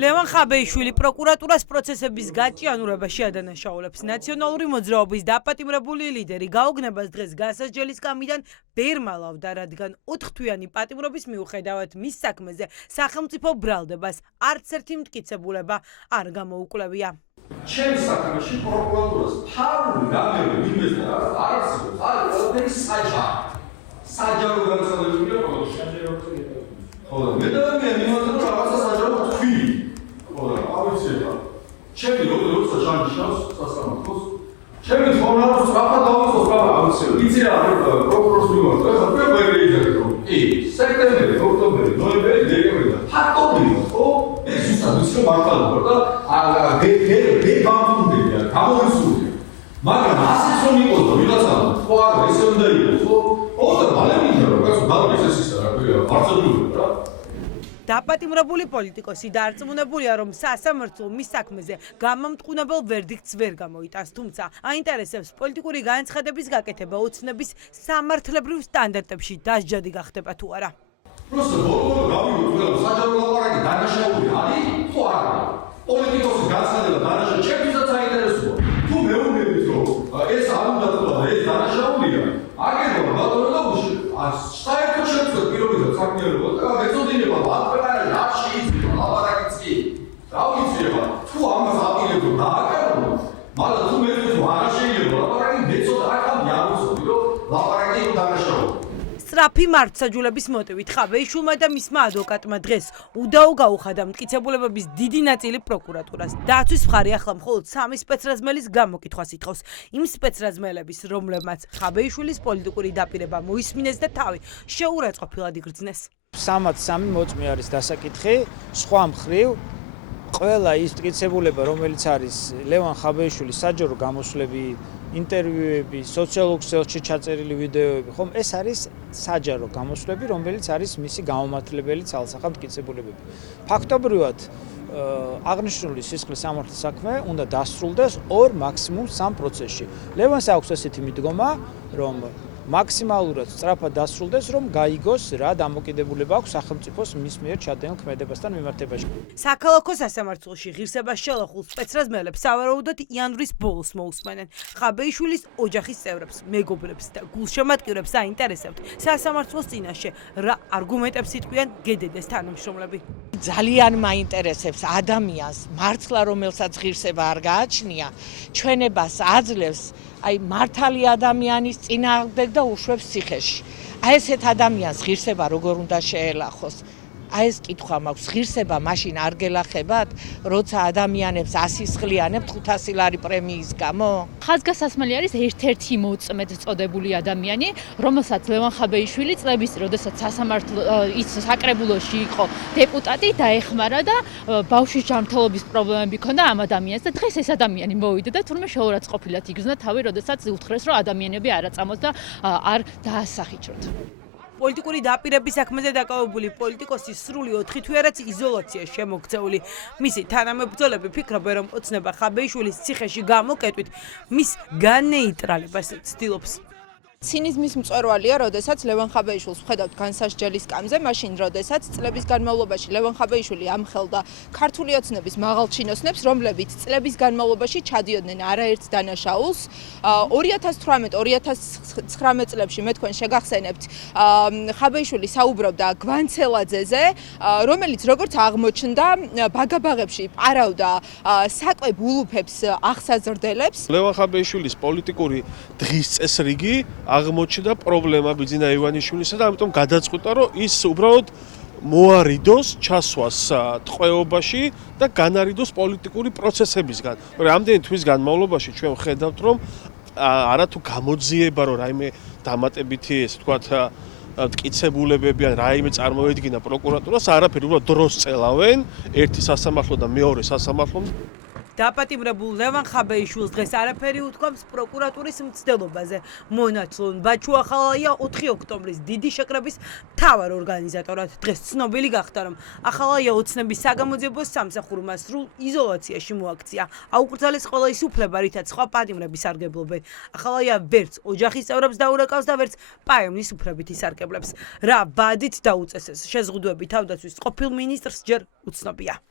ლევან ხაბეიშვილი პროკურატურას პროცესების გაჭიანურებაში ადანაშაულებს. ნაციონალური მოძრაობის დაპატიმრებული ლიდერი გაუგნებას დღეს გასასჯელის კამიდან ვერ მალავდა, რადგან 4 თვიანი პატიმრობის მიუხედავად მის საქმეზე სახელმწიფო ბრალდებას არც ერთი მტკიცებულება არ გამოუკვლევია. ჩემს საქმეში პროკურატურას ფარული გამერე ვინმესთან არ არსებობს, არის ყველაფერი საჯარო განსაზღვრულია პროცესი. ხო, მე და მე მიმოწევ რაღაცა საჯარო თქვი. ხო, ავიცება. ჩემი როცა ჩანჩავს სასამართლოს, ჩემი თვალს სწრაფად დავიწყოს რა ავიცება. იცი რა პროკურორს მიმართ, ახლა მე ვეღიძებ რომ სექტემბერი, ოქტომბერი, ნოემბერი, დეკემბერი და ფაქტობრივად, ხო? ეს უბრალოდ ის რომ მართალია და გამომისულია, გამომისულია. მაგრამ ასეც რომ იყოს და ვიღაცა ხო არა ესე უნდა იყოს, ხო? ოღონდ ბალემინა რომ გასულ ბალემინს ეს ისა რა ქვია, მარცხნივ რა. დაპატიმრებული პოლიტიკოსი დარწმუნებულია, რომ სასამართლო მის საქმეზე გამომტყუნებელ ვერდიქტს ვერ გამოიტანს, თუმცა აინტერესებს პოლიტიკური განცხადების გაკეთება ოცნების სამართლებრივ სტანდარტებში დასჯადი გახდება თუ არა. просто ბოლო გავიგოთ, საჯარო ლაპარაკი დანაშაული არის თუ არა? პოლიტიკოსის განცხადება დანაშაული ჩემთვისაც აინტერესოა. თუ მეუბნებით რომ ეს არ უნდა თქვა და ეს დანაშაულია, აგერობა ბატონო და საერთოდ შეცდოთ პირობითად საქმიანობა და ეწოდინება ბატონი რა შეიძლება ლაპარაკიც კი. რა ვიცი, თუ ამას აპირებდო დააკარგო, მაგრამ თუ მე ვთქვი რომ არ შეიძლება ლაპარაკი მეწოდა აქამდე არ ვიცოდი რომ ლაპარაკი იყო დანაშაული. სწრაფი მართლმსაჯულების მოტივით ხაბეიშვილმა და მისმა ადვოკატმა დღეს უდაო გაუხადა მტკიცებულებების დიდი ნაწილი პროკურატურას. დაცვის მხარე ახლა მხოლოდ 3 სპეცრაზმელის გამოკითხვას ითხოვს. იმ სპეცრაზმელების, რომლებმაც ხაბეიშვილის პოლიტიკური დაპირება მოისმინეს და თავი შეურაცხყოფილად იგრძნეს. 3 მოწმე არის დასაკითხი, სხვა მხრივ ყველა ის მტკიცებულება, რომელიც არის ლევან ხაბეიშვილის საჯარო გამოსვლები, ინტერვიუები, სოციალურ ქსელში ჩაწერილი ვიდეოები, ხომ ეს არის საჯარო გამოსვლები, რომელიც არის მისი გამომართლებელი ცალსახა მტკიცებულებები. ფაქტობრივად აღნიშნული სისხლის სამართლის საქმე უნდა დასრულდეს 2 მაქსიმუმ 3 პროცესში. ლევანს აქვს ესეთი მიდგომა, რომ მაქსიმალურად სწრაფად დასრულდეს, რომ გაიგოს რა დამოკიდებულება აქვს სახელმწიფოს მის მიერ ჩადენილ ქმედებასთან მიმართებაში. საქალაქო სასამართლოში ღირსებას შელახულ სპეცრაზმელებს სავარაუდოდ იანვრის ბოლოს მოусმენენ. ხაბეიშვილის ოჯახის წევრებს, მეგობრებს და გულშემატკივრებს აინტერესებთ სასამართლოს წინაშე რა არგუმენტებს იტყვიან გდდ-ს თანამშრომლები. ძალიან მაინტერესებს ადამიანს მართლა რომელსაც ღირსება არ გააჩნია, ჩვენებას აძლევს აი მართალი ადამიანის წინააღმდეგ და უშვებს ციხეში. აი ესეთ ადამიანს ღირსება როგორ უნდა შეელახოს? აი ეს კითხვა მაქვს, ღირსება მაშინ არ გელახებათ, როცა ადამიანებს ასისხლიანებთ 500 ლარი პრემიის გამო? ხაზგასასმელი არის ერთ-ერთი მოწმედ წოდებული ადამიანი, რომელსაც ლევან ხაბეიშვილი წლების, როდესაც სასამართლო ის საკრებულოში იყო დეპუტატი, დაეხმარა და ბავშვის ჯანმრთელობის პრობლემები ჰქონდა ამ ადამიანს და დღეს ეს ადამიანი მოვიდა და თურმე შეურაცხყოფილად იგრძნო თავი, როდესაც უთხრეს, რომ ადამიანები არ აწამოს და არ დაასახიჭროთ. პოლიტიკური დაპირების საქმეზე დაკავებული პოლიტიკოსი სრული 4 თვე რაც იზოლაციაში შემოქცეული. მისი თანამებრძოლები ფიქრობენ, რომ ოცნება ხაბეიშვილის ციხეში გამოკეტვით მის განეიტრალებას ცდილობს. ცინიზმის მწვერვალია, როდესაც ლევან ხაბეიშვილს ვხედავთ განსასჯელის კამზე, მაშინ როდესაც წლების განმავლობაში ლევან ხაბეიშვილი ამხელდა ქართული ოცნების მაღალ ჩინოსნებს, რომლებიც წლების განმავლობაში ჩადიოდნენ არაერთ დანაშაულს. 2018-2019 წლებში მე თქვენ შეგახსენებთ, ხაბეიშვილი საუბრობდა გვანცელაძეზე, რომელიც როგორც აღმოჩნდა, ბაგაბაღებში პარავდა საკვებ ულუფებს ახსაზრდელებს. ლევან ხაბეიშვილის პოლიტიკური დღის წესრიგი აღმოჩნდა პრობლემა ბიძინა ივანიშვილისა და ამიტომ გადაწყვიტა, რომ ის უბრალოდ მოარიდოს ჩასვას ტყვეობაში და განარიდოს პოლიტიკური პროცესებისგან. რამდენი თვის განმავლობაში ჩვენ ვხედავთ, რომ არათუ გამოძიება, რომ რაიმე დამატებითი, ესე ვთქვათ, მტკიცებულებები ან რაიმე წარმოედგინა პროკურატურას, არაფერი, უბრალოდ დროს წელავენ ერთი სასამართლო და მეორე სასამართლო. დაპატიმრებულ ლევან ხაბეიშვილს დღეს არაფერი უთქვამს პროკურატურის მცდელობაზე. მონაცვლონ ბაჩუ ახალაია 4 ოქტომბრის დიდი შეკრების მთავარ ორგანიზატორად. დღეს ცნობილი გახდა, რომ ახალაია ოცნების საგამოძიებო სამსახურმა სრულ იზოლაციაში მოაქცია. აუკრძალეს ყველა ის უფლება, რითაც სხვა პატიმრები სარგებლობენ. ახალაია ვერც ოჯახის წევრებს დაურეკავს და ვერც პაემნის უფლებით ისარგებლებს. რა ვადით დაუწესეს შეზღუდვები თავდაცვის ყოფილ მინისტრს ჯერ უცნობია.